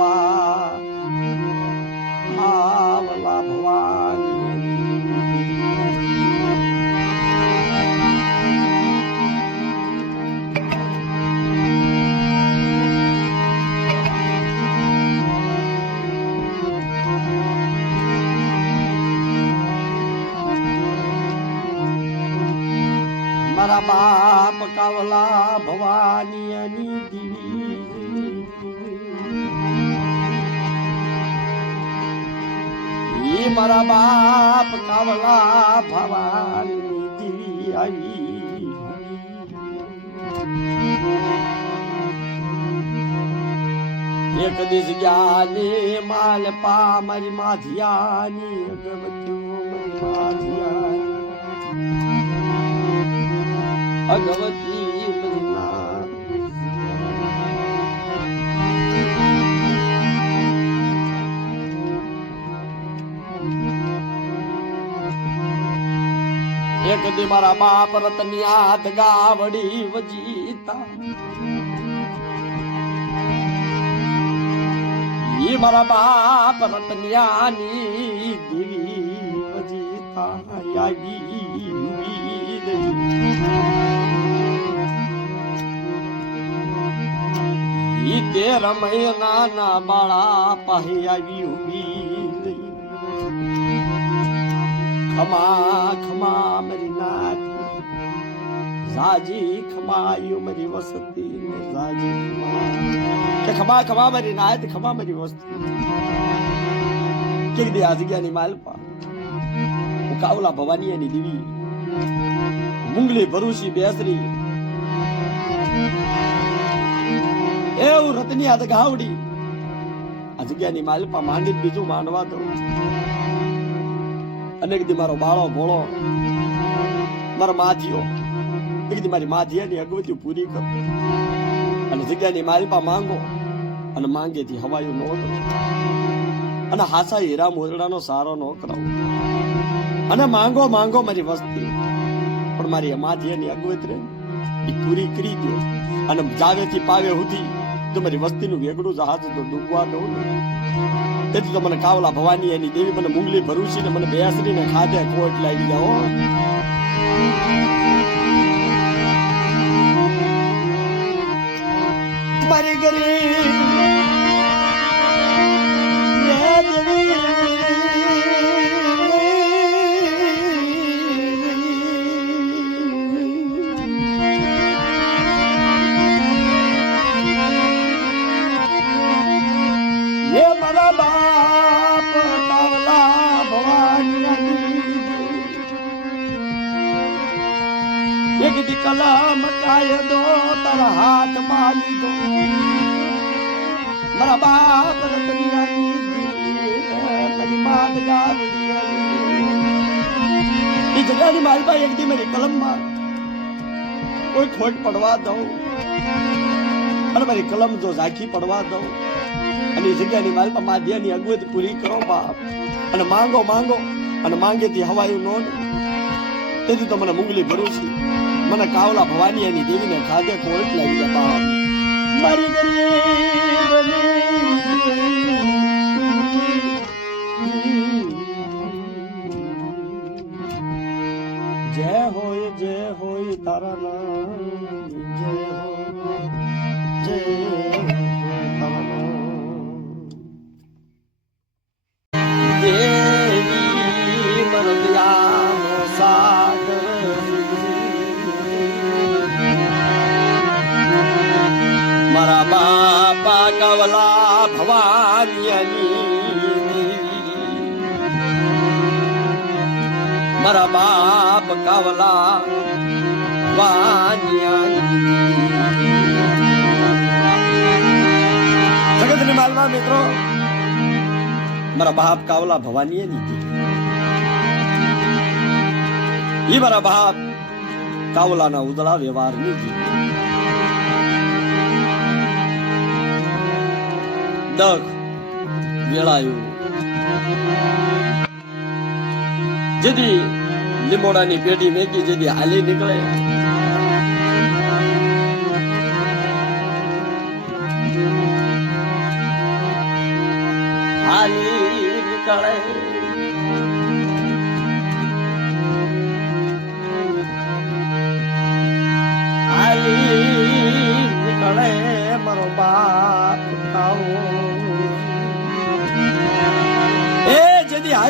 મારા મારા બાપ કાવલા ભવાની દીવી આવી. એક દિવસ જ્ઞાની માલ પા માધિયાની અગવત્યું માધિયાની. ભગવતી એક દી મારા બાપ રતની હાથ ગાવડી વજીતા ઈ મારા બાપ રતનિયાની દેવી વજીતા આવી ઊભી રહી. ઈ તે રમય નાના બાળા પાહી આવી ઊભી ખમા ખમા મરી નાથ ઝાજી ખમાયું મરી વસતી ને ઝાજી કે ખમા ખમા મરી નાત ખમા મરી વસ્તી. કે દે આ જગ્યાની માલપા? હું કાવલા ભવાની એની દીવી. મુંગલી ભરૂસી બેસરી. એવું રતની આદ ગાવડી. આ જગ્યાની માલપા માંડી બીજું માંડવા દઉં. અનેક દી મારો બાળો ભોળો. મારા માધીઓ એક દી મારી માધીયાની અગવતી પૂરી કર. અને જગ્યાની પા માંગો. અને માંગેથી હવાયું નો અને હાસા હીરા મોરડાનો સારો નો કરાવો. અને માંગો માંગો મારી વસ્તી. પણ મારી માધ્યની અગવત રહે. એ પૂરી કરી દો અને જાવેથી પાવે સુધી તો મારી વસ્તીનું વેગડું જહાજ તો ડૂબવા દઉં તેથી તો મને કાવલા ભવાની એની દેવી મને મુંગલી ભરૂસી ને મને બેસરીને ખાધે કોટ લાવી જાઓ મારી ગરીબ કાયદો તારા હાથમાં લીધો. મારા બાપ રતનિયાની માત ગાવડી જગ્યાની મારી પાસે એક દી મારી કલમમાં કોઈ ખોટ પડવા દઉં. અને મારી કલમ જો ઝાંખી પડવા દઉં. અને એ જગ્યાની માલપા માધ્યાની અગવત પૂરી કરો, બાપ. અને માંગો માંગો. અને માંગેથી હવાયું નોંધ. તેથી તો મને મુંગલી ભરૂચી મને કાવલા ભવાની એની દેવીને ખાધે કોર્ટ લાગી જતા મારી ગરીબ મારા બાપ કાવલા જગત જગતની માલવા મિત્રો, મારા બાપ કાવલા ભવાનીએ ની દીધી. ઈ મારા બાપ કાવલાના ઉદળા વ્યવહારની દખ વેળાયું જેથી લીંબોડાની પેઢી મેકી જેથી હાલી નીકળે હાલી નીકળે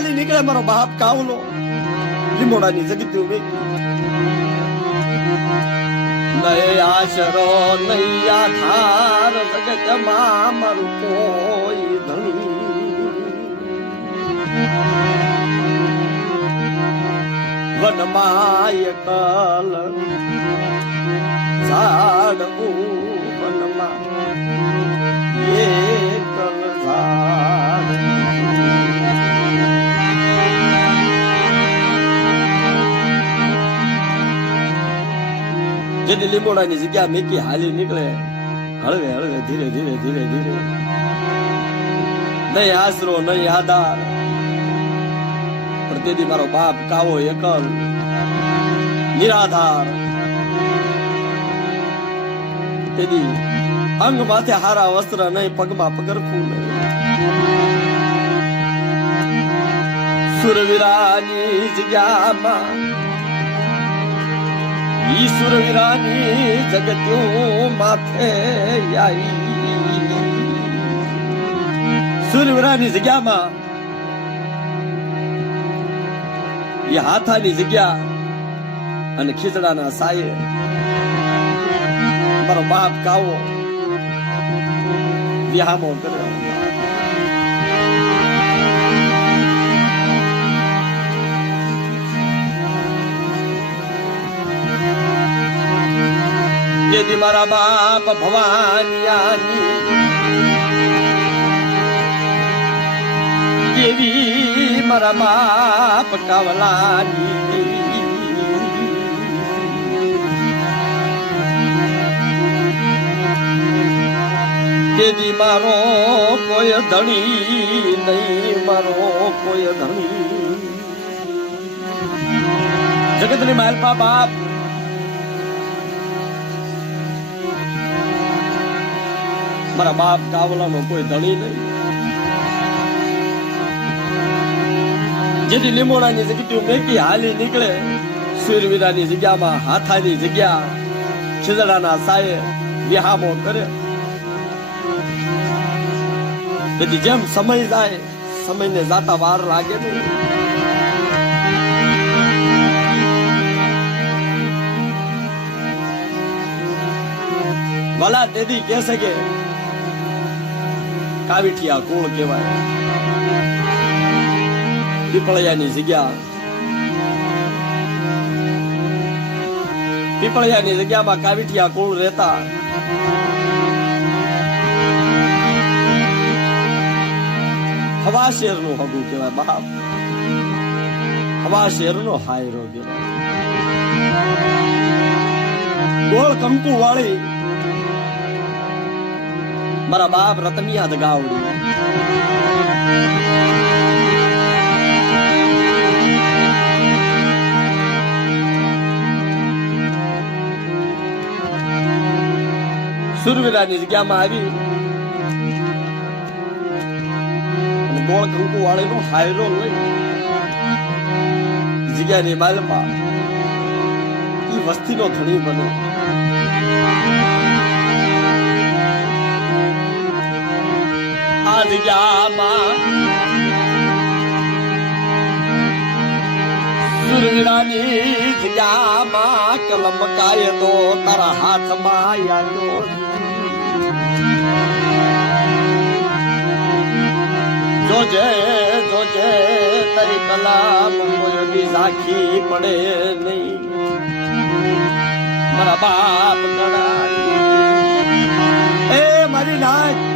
હાલી નીકળે મારો બાપ કાવલો. જગી જગતી મેકી નયા શરો નૈયા થાર જગતમાં મારું કોઈ ધણી. વનમાય કલ ઝાડવું વનમાં એકલ ઝાડ. જેની લીંબોડાની જગ્યા મીકી હાલી નીકળે. હળવે હળવે, ધીરે ધીરે ધીરે ધીરે. નહીં આશરો, નહીં આધાર. પણ તેથી મારો બાપ કાવો એકલ. નિરાધાર. તેથી અંગ માથે હારા વસ્ત્ર નહીં, પગમાં પગરખું નહીં. સુરવીરાની જગ્યામાં ઈશ્વર વિરાની જગત્યો માથે આવી સુરવીરાની જગ્યામાં, એ હાથાની જગ્યા અને ખીચડાના સાયે મારો બાપ કાવો વિહામો કર્યો. જેથી મારા બાપ ભવાનિયાની દેવી મારા બાપ કાવલાની તેથી મારો કોઈ ધણી નહીં મારો કોઈ ધણી જગતની માલપા બાપ મારા બાપ કાવલાનો કોઈ ધણી નહીં. જેથી લીંબોડાની જગ્યા મેકી હાલી નીકળે સુરવીરાની જગ્યામાં હાથાની જગ્યા ખીજડાના સાયે વિહામો કરે. તેથી જેમ સમય જાય, સમયને જાતા વાર લાગે નહીં. ભલા દેદી કહે છે કે કાવીઠિયા કુળ કહેવાય. પીપળિયાની જગ્યા. પીપળિયાની જગ્યામાં કાવીઠિયા કુળ રહેતા. હવા શેરનું હગું કહેવાય બાપ હવા શેર નો હાયરો કહેવાય. ગોળ કંકુ વાળી મારા બાપ રતનિયા દગાવડી સુરવીરાની જગ્યામાં આવી અને ગોળ કંકુ વાળીનો હાયરો લઈ જગ્યાની માલમાં એ વસ્તીનો ધણી બને જગ્યામાં સુરવીરાની જગ્યામાં કલમ કાયદો તારા હાથમાં જોજે જોજે, તારી કલામ કોઈ દી ઝાંખી પડે નહીં. મારા બાપ ગણાય. એ મારી નાક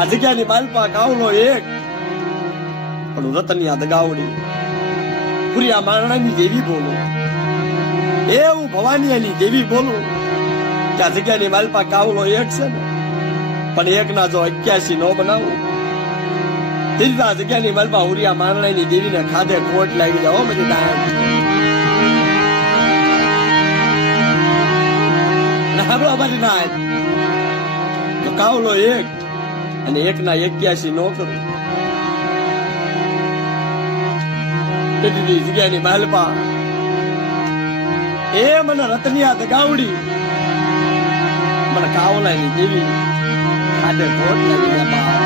આ જગ્યાની માલપા કાવલો એક. પણ રતની આ દગાવડી. પૂરી આ મારણાની દેવી બોલું. એ હું ભવાની દેવી બોલું. કે આ જગ્યાની માલપા કાવલો એક છે ને. પણ એક ના જો અગ્યાસી નો બનાવું. તીર્થા જગ્યાની માલપા હુરિયા મારણાની દેવીને ખાધે કોટ લાગી જાઓ બધી દાન હાબળો અમારી ના કાવલો એક. અને એકના એક્યાસી નો કરું. તેથી જગ્યાની માલપા એ મને રતનિયા દગાવડી મને કાવલાની દેવી. ખાતે કોટ લાગી બા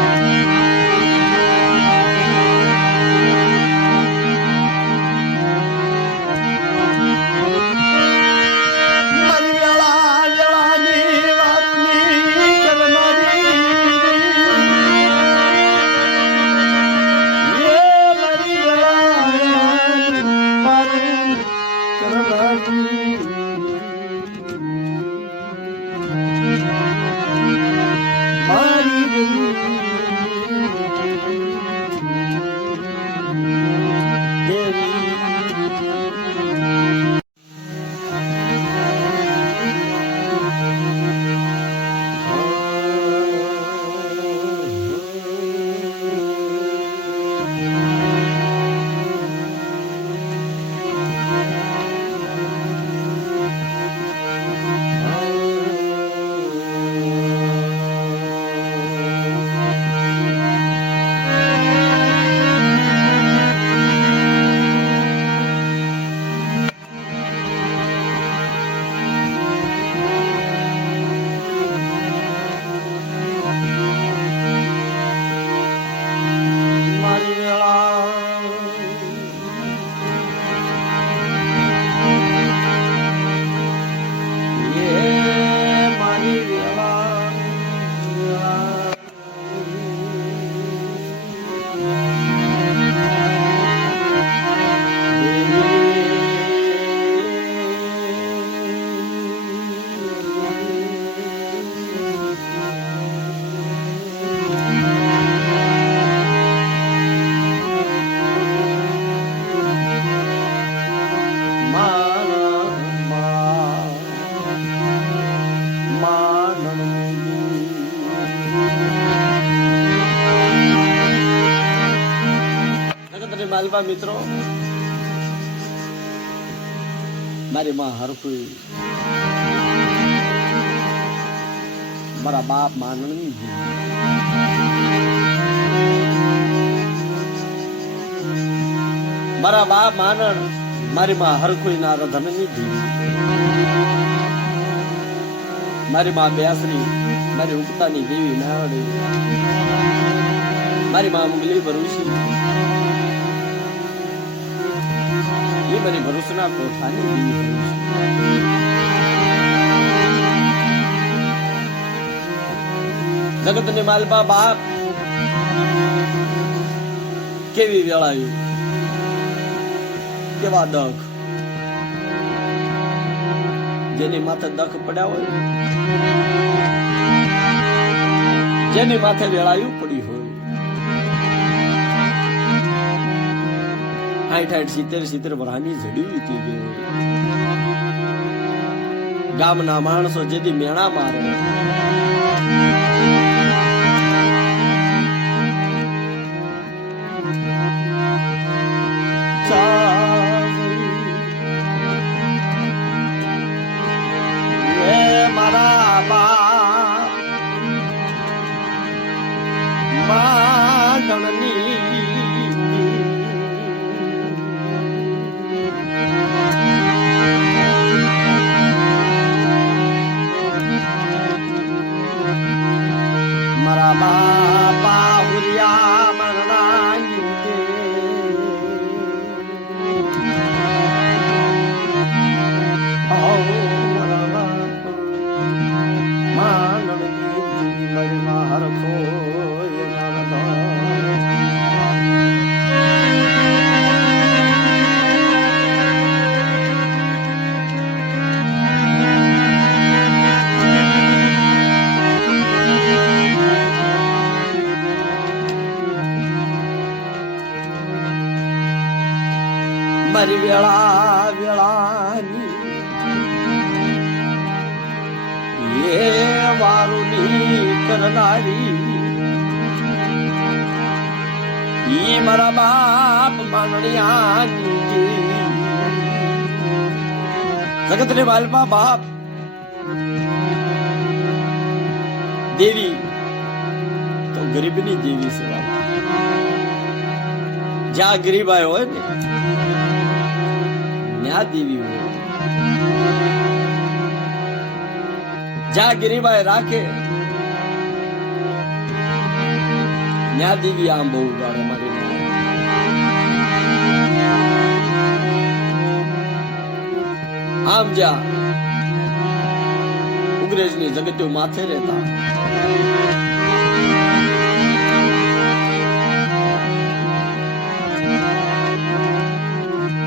મારી માં હરખું મારા બાપ માનણી મારા બાપ માનણ મારી માં હરખુઈ ના રધન નીધી મારી માં બેસરી મારી ઉગતાની દેવી નાવડી મારી માં મુગલી ભરૂસી. એ મારી ભરૂસના કોઠાની દેવી ભરૂસી. જગતની માલપા બાપ કેવી વેળાયું કેવા દખ? જેની માથે દખ પડ્યા હોય, જેની માથે વેળાયું પડી હોય. આઠ આઠ સિત્તેર સિત્તેર વરાની જડી વીતી ગઈ હોય. ગામના માણસો જેથી મેળા મારે. જગત ને વાલપા બાપ. દેવી. તો ગરીબની દેવી છે જ્યાં જ્યાં આવ્યો હોય ને, ત્યાં દેવી હોય. જ્યાં ગરીબાઈ રાખે, ત્યાં દેવી આમ બહુ ઉગાડે. આમ જા ઉગ્રેજની જગત્યો માથે રહેતા.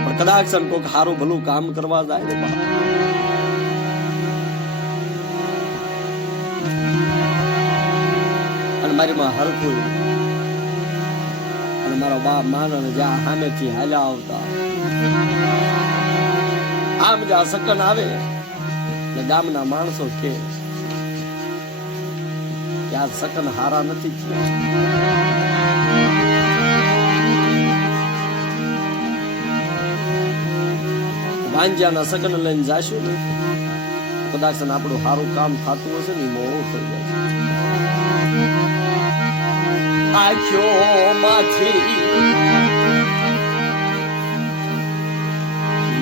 પણ કદાચ કોઈક સારું ભલું કામ કરવા જાય ને બાપ. મારી માં હરખું. અને મારો બાપ માનો ને જ્યાં સામેથી હાલ્યા આવતા. આમ જ્યાં સકન આવે ને ગામના માણસો કે આ સકન હારા નથી થયા. વાંજ્યાના સગન લઈને જાશું ને, કદાચ આપણું સારું કામ થતું હશે ને મોડું થઈ જાય. માથી માંથી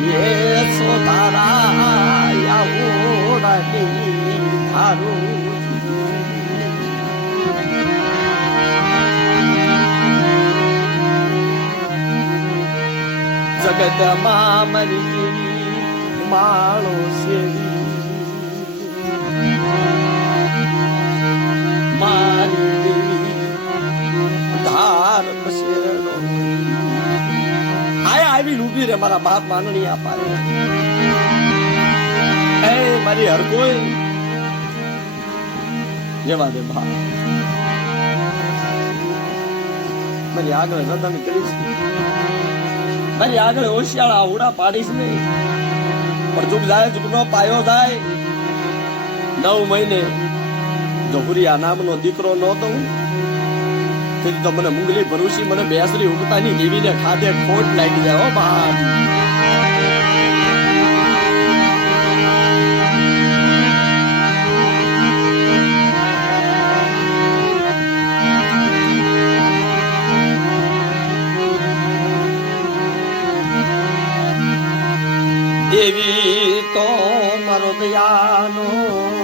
耶稣巴拉呀 para 鲁吉 મારા બાપ માનણી આપાય. એ મારી હર કોઈ જવા દે ભા. મારી આગળ રતન કરીશ મારી આગળ હોશિયાળા આવડા પાડીશ નહીં. પણ જુગ જાય જુગનો પાયો જાય. નવ મહિને જો આ નામનો દીકરો નહોતો તેથી તો મને મુંગલી ભરૂસી મને બેસરી ઉગતાની દેવીને ખાધે ખોટ લાગી જાય હો દેવી તો મારો દયાનો